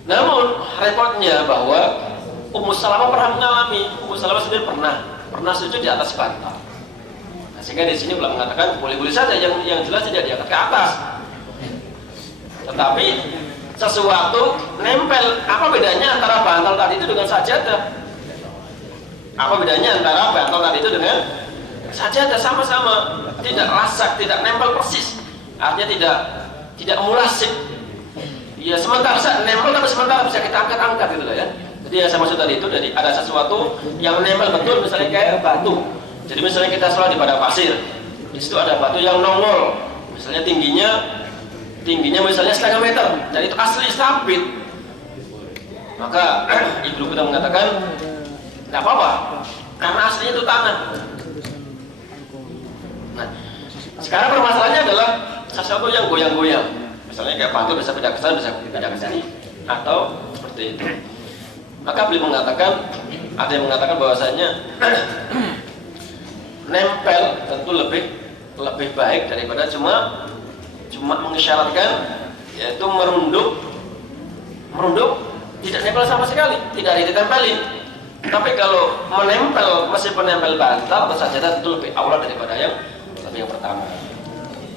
Namun repotnya bahwa Ummu Salamah pernah mengalami, Ummu Salamah sendiri pernah sujud di atas bantal. Nah, sehingga di sini ulama mengatakan boleh-boleh saja, yang jelas tidak diangkat ke atas. Tetapi sesuatu nempel, apa bedanya antara bantal tadi itu dengan sajadah? Apa bedanya antara bantal tadi itu dengan sajadah? Sama-sama tidak lasak, tidak nempel persis. Artinya tidak mulasik. Ya sementara nempel tapi sementara bisa kita angkat-angkat gitu lah ya. Jadi yang saya maksud tadi itu, jadi ada sesuatu yang nempel betul, misalnya kayak batu. Jadi misalnya kita sholat di padang pasir, di situ ada batu yang nongol, misalnya tingginya misalnya setengah meter, dan itu asli sabit. Maka ibu kita mengatakan tidak apa-apa, karena aslinya itu tanah. Nah, sekarang permasalahannya adalah sesuatu yang goyang-goyang, misalnya kayak batu bisa pindah ke sana, bisa pindah ke sini, atau seperti itu. Maka beliau mengatakan, ada yang mengatakan bahwasanya nempel tentu lebih baik daripada cuma mengisyaratkan, yaitu merunduk tidak nempel sama sekali, tidak ditempelin. Tapi kalau menempel, masih penempel bantal atau sajadah, tentu lebih aula daripada yang pertama.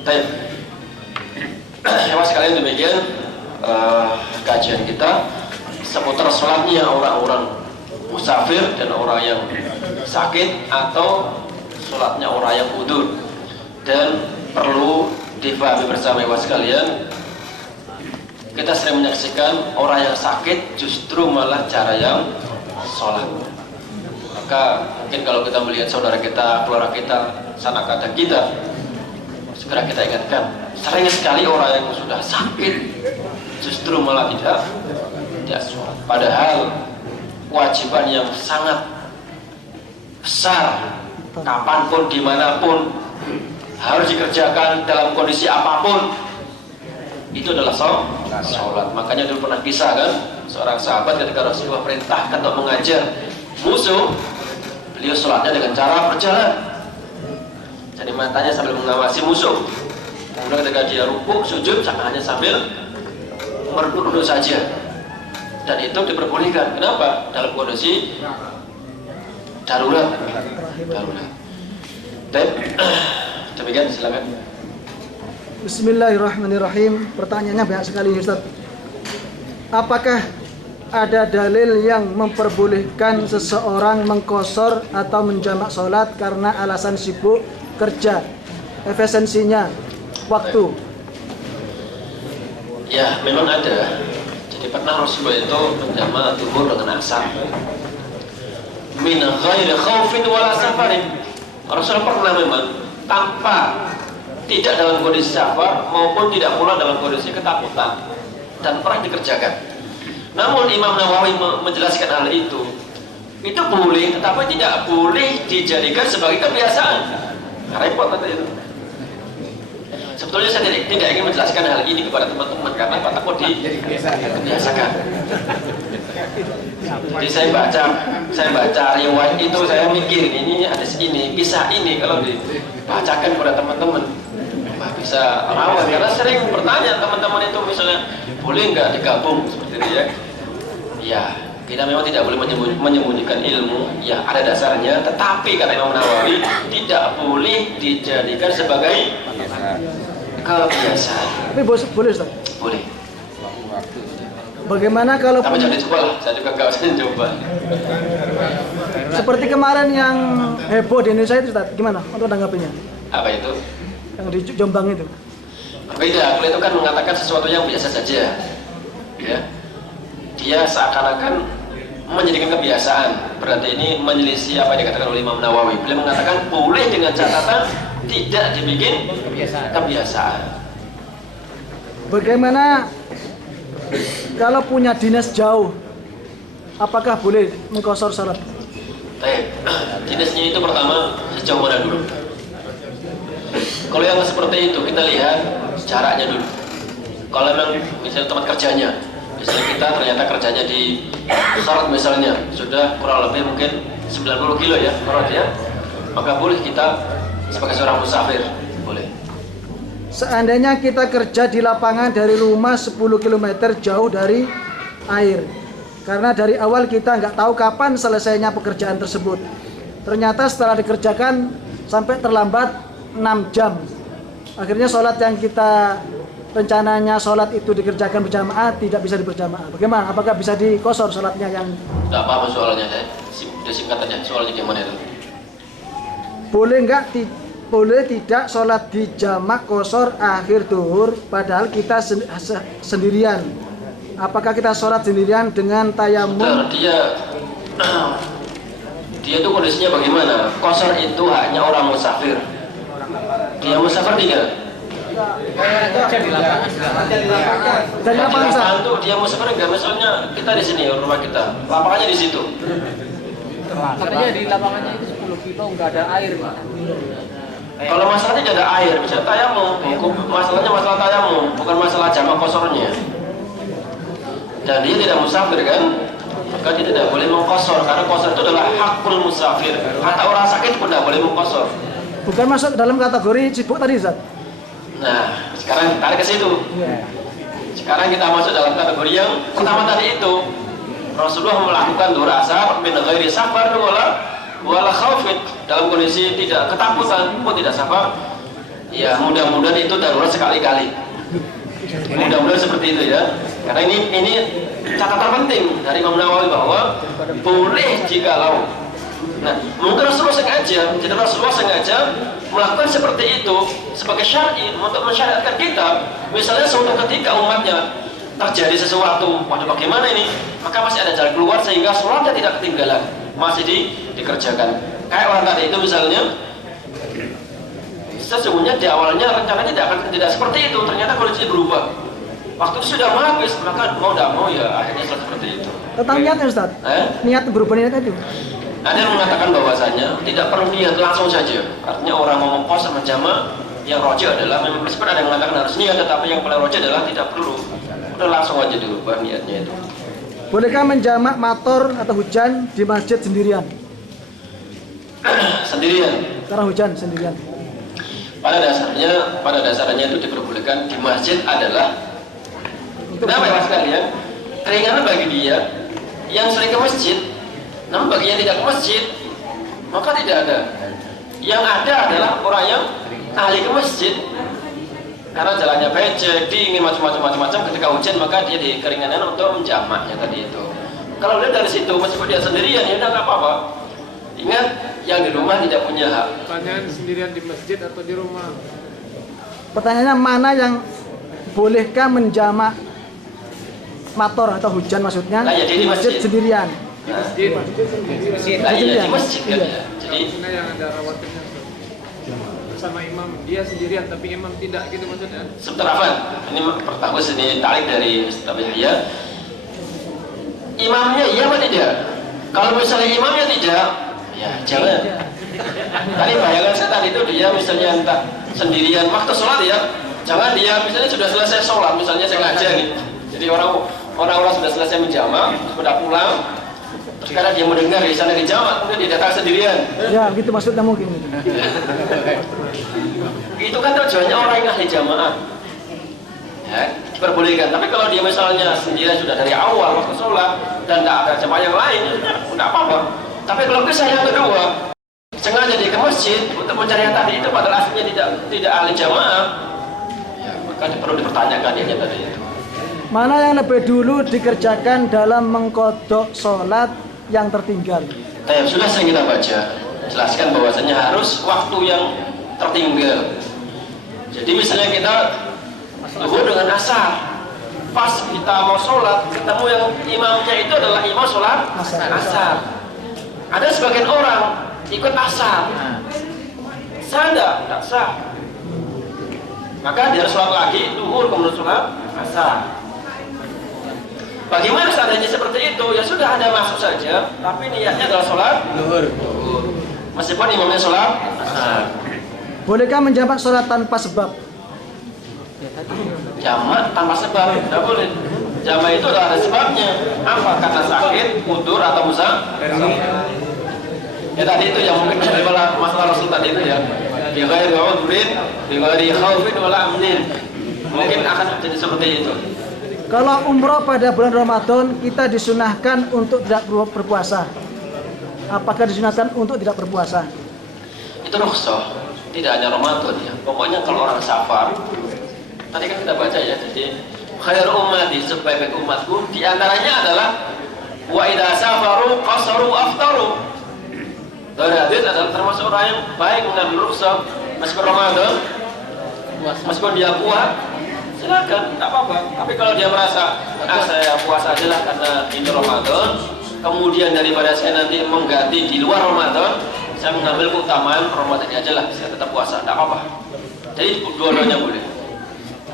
Baik, sekalian demikian kajian kita seputar sholatnya orang-orang musafir dan orang yang sakit, atau sholatnya orang yang udzur. Dan perlu difahami bersama ibu sekalian, kita sering menyaksikan orang yang sakit justru malah cara yang sholat. Maka mungkin kalau kita melihat saudara kita, keluarga kita, sanak kata kita, segera kita ingatkan, sering sekali orang yang sudah sakit justru malah tidak sholat. Padahal kewajiban yang sangat besar, kapanpun, dimanapun, harus dikerjakan dalam kondisi apapun, itu adalah sholat. Makanya dulu pernah kisah kan, seorang sahabat ketika Rasulullah perintahkan untuk mengajar musuh, beliau sholatnya dengan cara berjalan, jadi matanya sambil mengawasi musuh. Kemudian ketika dia rukuk, sujud, hanya sambil merunduk saja. Dan itu diperbolehkan. Kenapa? Dalam kondisi darurat. Demikian, silakan. Bismillahirrahmanirrahim. Pertanyaannya banyak sekali Ustaz. Apakah ada dalil yang memperbolehkan seseorang mengqashar atau menjamak sholat karena alasan sibuk kerja, efisiensinya waktu? Ya, memang ada. Jadi pernah Rasulullah itu menjamak zuhur dengan asar min ghairi khaufin wala safarin. Rasulullah pernah memang tanpa, tidak dalam kondisi safar maupun tidak pula dalam kondisi ketakutan, dan pernah dikerjakan. Namun Imam Nawawi menjelaskan hal itu itu boleh, tetapi tidak boleh dijadikan sebagai kebiasaan. Repot kata itu. Sebetulnya saya tidak ingin menjelaskan hal ini kepada teman-teman karena takut dibiasakan. Jadi saya baca riwayat itu, saya mikir ini hadis ini, kisah ini kalau dibacakan kepada teman-teman bisa rawan, karena sering bertanya teman-teman itu misalnya boleh nggak digabung seperti itu ya. Ya, kita memang tidak boleh menyembunyikan ilmu, ya ada dasarnya, tetapi kata Imam Nawawi tidak boleh dijadikan sebagai kebiasaan. Tapi boleh Ustaz? Boleh. Bagaimana kalau Tapi jangan dicoba lah, saya juga nggak usah coba. seperti kemarin yang heboh di Indonesia itu Ustaz, gimana untuk tanggapinya? Apa itu? Yang di Jombang itu. Berbeda, kalau itu kan mengatakan sesuatu yang biasa saja, ya. Dia seakan-akan menjadikan kebiasaan. Berarti ini menyelisih apa yang dikatakan oleh Imam Nawawi. Beliau mengatakan boleh dengan catatan tidak dibikin kebiasaan. Bagaimana kalau punya dinas jauh, apakah boleh mengqashar salat? Baik, dinasnya itu pertama sejauh mana dulu? Kalau yang seperti itu kita lihat jaraknya dulu. Kalau memang misalnya tempat kerjanya, misalnya kita ternyata kerjanya di Sorot misalnya, sudah kurang lebih mungkin 90 kilo ya, Sorot ya, maka boleh kita sebagai seorang musafir, boleh. Seandainya kita kerja di lapangan dari rumah 10 km jauh dari air, karena dari awal kita nggak tahu kapan selesainya pekerjaan tersebut. Ternyata setelah dikerjakan sampai terlambat 6 jam. Akhirnya sholat yang kita rencananya sholat itu dikerjakan berjamaah tidak bisa berjamaah. Bagaimana? Apakah bisa dikosor sholatnya yang? Tidak apa-apa soalnya, saya singkat aja. Soalnya gimana itu? Boleh nggak? Boleh tidak sholat di jamak kosor akhir duhur padahal kita sendirian? Apakah kita sholat sendirian dengan tayamum? Dia itu kondisinya bagaimana? Kosor itu hanya orang musafir. Dia musafir tidak? Dari lapangan Ustaz? Itu dia musafir enggak? Misalnya kita di sini, rumah kita, lapangannya di situ. Katanya di lapangannya itu 10 kilo nggak ada air, Pak. Kalau masalahnya tidak ada air, misalnya tayamum, masalahnya masalah tayamum, bukan masalah jamak kosornya. Dan dia tidak musafir kan? Maka dia tidak boleh mengkosor, karena kosor itu adalah hakul musafir. Kata orang sakit pun tidak boleh mengkosor. Bukan masuk dalam kategori sibuk tadi Ustaz? Nah, sekarang tarik ke situ. Sekarang kita masuk dalam kategori yang pertama tadi itu. Rasulullah melakukan duhur asar min ghairi safar wala khaufin, dalam kondisi tidak ketakutan pun tidak safar. Ya, mudah-mudahan itu darurat sekali-kali. Mudah-mudahan seperti itu ya. Karena ini catatan penting dari Imam Nawawi bahwa boleh jikalau. Nah, mungkin Rasulullah sengaja melakukan seperti itu sebagai syar'i untuk mensyariatkan kita. Misalnya suatu ketika umatnya terjadi sesuatu, waduh bagaimana ini? Maka masih ada jalan keluar sehingga sholatnya tidak ketinggalan, masih dikerjakan. Kayak orang tadi itu misalnya, sesungguhnya di awalnya rencananya tidak seperti itu, ternyata kondisi berubah. Waktu itu sudah habis, maka mau tidak mau ya akhirnya seperti itu. Tentang niatnya Ustaz? Niat berubah niat itu? Ada yang mengatakan bahwasanya tidak perlu niat, langsung saja. Artinya orang mau mengkos sama jamaah yang roji adalah memang prinsip, ada yang mengatakan harus niat, tetapi yang paling roji adalah tidak perlu. Udah langsung aja dirubah niatnya itu. Bolehkah menjamak mator atau hujan di masjid sendirian? Sendirian. Karena hujan sendirian. Pada dasarnya itu diperbolehkan di masjid adalah kenapa ya sekalian? Keringanan bagi dia yang sering ke masjid. Namun bagi yang tidak ke masjid, maka tidak ada. Yang ada adalah orang yang ahli ke masjid, karena jalannya becek, dingin, macam-macam. Ketika hujan maka dia di keringanan untuk menjamaknya tadi itu. Kalau lihat dari situ, meskipun dia sendirian, ya udah nggak apa-apa. Ingat, yang di rumah tidak punya hak. Pertanyaan sendirian di masjid atau di rumah? Pertanyaannya mana yang bolehkah menjamak mator atau hujan maksudnya Nah, ya, di masjid sendirian? Di masjid. Nah, iya, di masjid kan ya. Jadi Maksudnya yang ada rawatibnya sama imam, dia sendirian tapi imam tidak, gitu maksudnya? sebentar Afan, ini pertahus ini tarik dari Ustaz Yahya. Imamnya iya atau tidak? Kalau misalnya imamnya tidak, ya jangan. Tadi bayangan saya tadi itu dia misalnya entah sendirian waktu sholat ya, jangan dia misalnya sudah selesai sholat, misalnya sengaja nih. Jadi orang-orang sudah selesai menjamak, sudah pulang, terus karena dia mendengar di sana dijamak, kemudian dia datang sendirian. Ya, gitu maksudnya mungkin. Itu kan tujuannya orang yang ahli jamaah. Ya, diperbolehkan. Tapi kalau dia misalnya sendirian sudah dari awal waktu sholat dan tidak ada jamaah yang lain, ya tidak apa-apa. Tapi kalau kisah yang kedua, sengaja dia ke masjid untuk mencari yang tadi itu padahal aslinya tidak ahli jamaah, ya maka perlu dipertanyakan dia tadi itu. Mana yang lebih dulu dikerjakan dalam mengkodok sholat yang tertinggal? Sudah sering kita baca, jelaskan bahwasanya harus waktu yang tertinggal. Jadi misalnya kita zuhur dengan asar, pas kita mau sholat ketemu yang imamnya itu adalah imam sholat asar. Ada sebagian orang ikut asar, sah tidak sah, maka dia sholat lagi zuhur kemudian sholat asar. Bagaimana seandainya seperti itu? Ya sudah, Anda masuk saja, tapi niatnya adalah sholat zuhur, meskipun imamnya sholat asar. Bolehkah menjamak sholat tanpa sebab? Jamak tanpa sebab tidak boleh. Jamak itu adalah ada sebabnya. Apa? Karena sakit, udur atau musafir. Ya tadi itu yang mungkin masalah Rasul tadi itu ya. Bi ghairi udhrin, bi ghairi khaufin wala amnin. Mungkin akan jadi seperti itu. Kalau umroh pada bulan Ramadan kita disunahkan untuk tidak berpuasa. Apakah disunahkan untuk tidak berpuasa? Itu rukhsah. Tidak hanya Ramadan ya. Pokoknya kalau orang safar, tadi kan kita baca ya, jadi khair ummati, sebaik-baik umatku, di antaranya adalah wa idza safaru qasaru aftaru. Dari hadis adalah termasuk orang yang baik mengambil rukhsah meskipun Ramadan, meskipun dia kuat, silakan, tak apa-apa. Tapi kalau dia merasa saya puasa aja lah karena ini Ramadan, kemudian daripada saya nanti mengganti di luar Ramadan, saya mengambil keutamaan Ramadan aja lah, saya tetap puasa, tak apa-apa. Jadi dua-duanya boleh.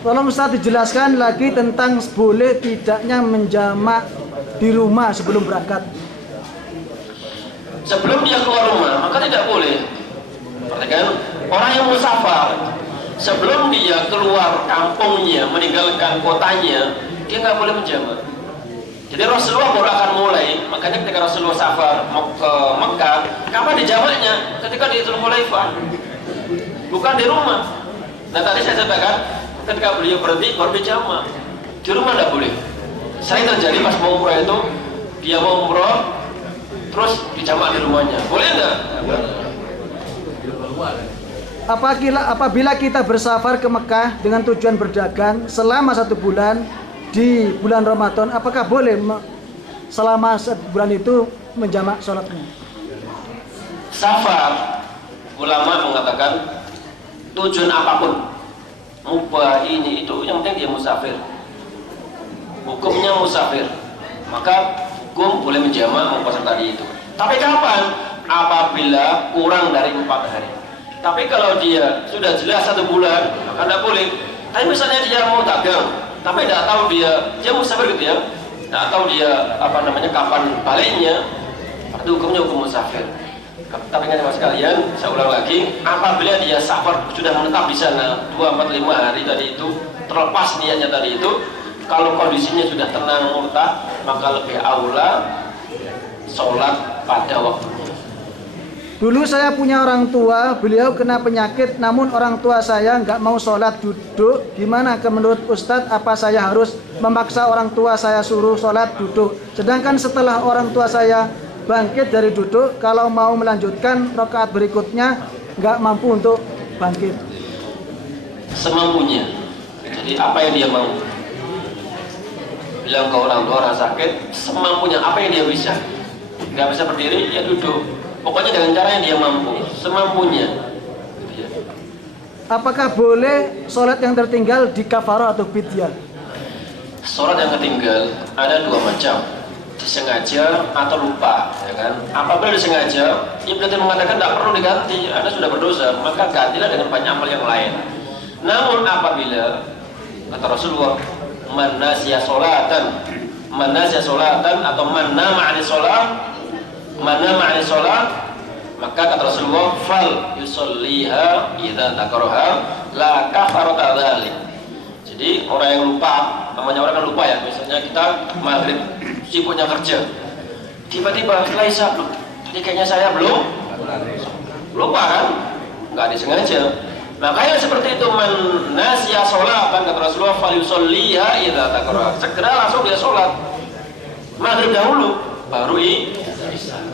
Tolong Ustaz dijelaskan lagi tentang boleh tidaknya menjamak di rumah sebelum berangkat. Sebelum dia keluar rumah, maka tidak boleh. Perhatikan, orang yang musafar, sebelum dia keluar kampungnya, meninggalkan kotanya, dia nggak boleh menjamak. Jadi Rasulullah baru akan mulai, makanya ketika Rasulullah safar mau ke Mekah, kapan dijamaknya? Ketika di Dzulhulaifah, bukan di rumah. Nah tadi saya katakan, ketika beliau berhenti baru dijamak. Di rumah tidak boleh. Saya terjadi pas mau umroh itu, dia mau umroh, terus dijamak di rumahnya. Boleh nggak? Apabila kita bersafar ke Mekah dengan tujuan berdagang selama 1 bulan di bulan Ramadan, apakah boleh selama sebulan itu menjamak sholatnya? Safar, ulama mengatakan tujuan apapun, mubah ini itu, yang penting dia musafir, hukumnya musafir, maka hukum boleh menjamak puasa tadi itu. Tapi kapan? Apabila kurang dari 4 hari. Tapi kalau dia sudah jelas 1 bulan, maka tidak boleh. Tapi misalnya dia mau dagang, tapi tidak tahu dia musafir gitu ya, tidak tahu dia kapan baliknya, itu hukumnya hukum musafir. Tapi kan mas sekalian, saya ulang lagi, apabila dia safar sudah menetap di sana 2, 4, 5 hari tadi itu, terlepas niatnya tadi itu, kalau kondisinya sudah tenang murtad, maka lebih aula sholat pada waktunya. Dulu saya punya orang tua, beliau kena penyakit, namun orang tua saya nggak mau sholat duduk. Gimana menurut Ustadz, apa saya harus memaksa orang tua saya suruh sholat duduk? Sedangkan setelah orang tua saya bangkit dari duduk, kalau mau melanjutkan rakaat berikutnya nggak mampu untuk bangkit. Semampunya. Jadi apa yang dia mau? Bilang ke orang tua orang sakit, semampunya apa yang dia bisa. Nggak bisa berdiri, ya duduk. Pokoknya dengan cara yang dia mampu, semampunya. Apakah boleh sholat yang tertinggal di kafarah atau fidyah? Sholat yang tertinggal ada 2 macam, disengaja atau lupa, ya kan? Apabila disengaja, ia berarti mengatakan tidak perlu diganti, Anda sudah berdosa, maka gantilah dengan banyak amal yang lain. Namun apabila kata Rasulullah, man nasiya sholatan atau man nama 'ani sholat mana ma'ani sholat, maka kata Rasulullah fal yusolliha idza dzakaraha la kafarata dzalik. Jadi orang yang lupa, namanya orang kan lupa ya, misalnya kita maghrib sibuknya kerja, tiba-tiba laisa belum, ini kayaknya saya belum lupa kan, nggak disengaja. Makanya seperti itu, man nasiya sholatan, kata Rasulullah fal yusolliha idza dzakaraha, segera langsung dia sholat maghrib dahulu baru isya.